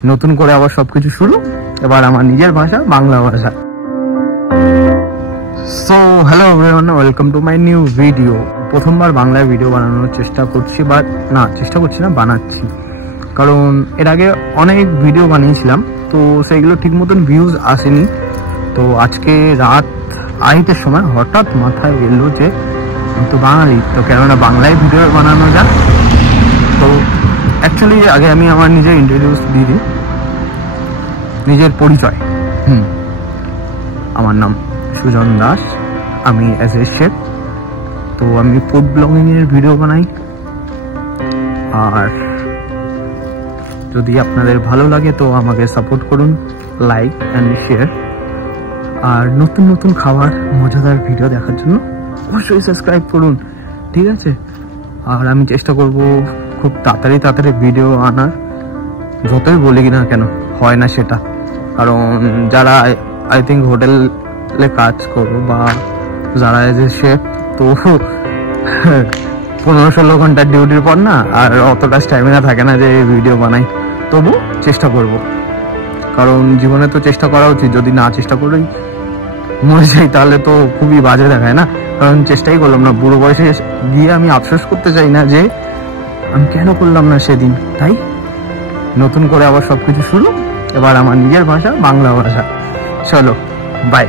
নতুন করে আবার সবকিছু শুরু, এবার আমার নিজের ভাষা বাংলা ভাষা। So hello everyone, welcome to my new video. প্রথমবার বাংলায় ভিডিও বানানোর চেষ্টা করছি, বানাচ্ছি। কারণ এর আগে অনেক ভিডিও বানিয়েছিলাম, তো সেইগুলো ঠিক মতন ভিউজ আসেনি। তো আজকে রাত 8টার সময় হঠাৎ মাথায় এলো যে তো বাঙালি, তো কেননা বাংলায় ভিডিও বানানো যাক। তো অ্যাকচুয়ালি আগে আমি আমার নিজের ইন্ট্রোডিউস দিয়ে দিই, নিজের পরিচয়। আমার নাম সুজন দাস, আমি অ্যাজ এ শেফ। তো আমি ফুড ব্লগিংয়ের ভিডিও বানাই। আর যদি আপনাদের ভালো লাগে তো আমাকে সাপোর্ট করুন, লাইক অ্যান্ড শেয়ার। আর নতুন নতুন খাবার মজাদার ভিডিও দেখার জন্য অবশ্যই সাবস্ক্রাইব করুন, ঠিক আছে? আর আমি চেষ্টা করব খুব তাড়াতাড়ি ভিডিও আনার। যতই বলি না কেন হয় না সেটা, কারণ যারা আই থিঙ্ক হোটেলে কাজ করবো বা যারা এজ এ শেফ, তো 15-16 ঘন্টার ডিউটির পর না আর অতটা স্ট্যামিনা থাকে না যে ভিডিও বানাই। তবু চেষ্টা করব, কারণ জীবনে তো চেষ্টা করা উচিত। যদি না চেষ্টা করেই মরে যাই তাহলে তো খুবই বাজে দেখায় না। কারণ চেষ্টাই করলাম না, বুড়ো বয়সে গিয়ে আমি আফসোস করতে চাই না যে আমি কেন করলাম না সেদিন। তাই নতুন করে আবার সবকিছু শুরু, এবার আমার নিজের ভাষা বাংলা ভাষা। চলো, বাই।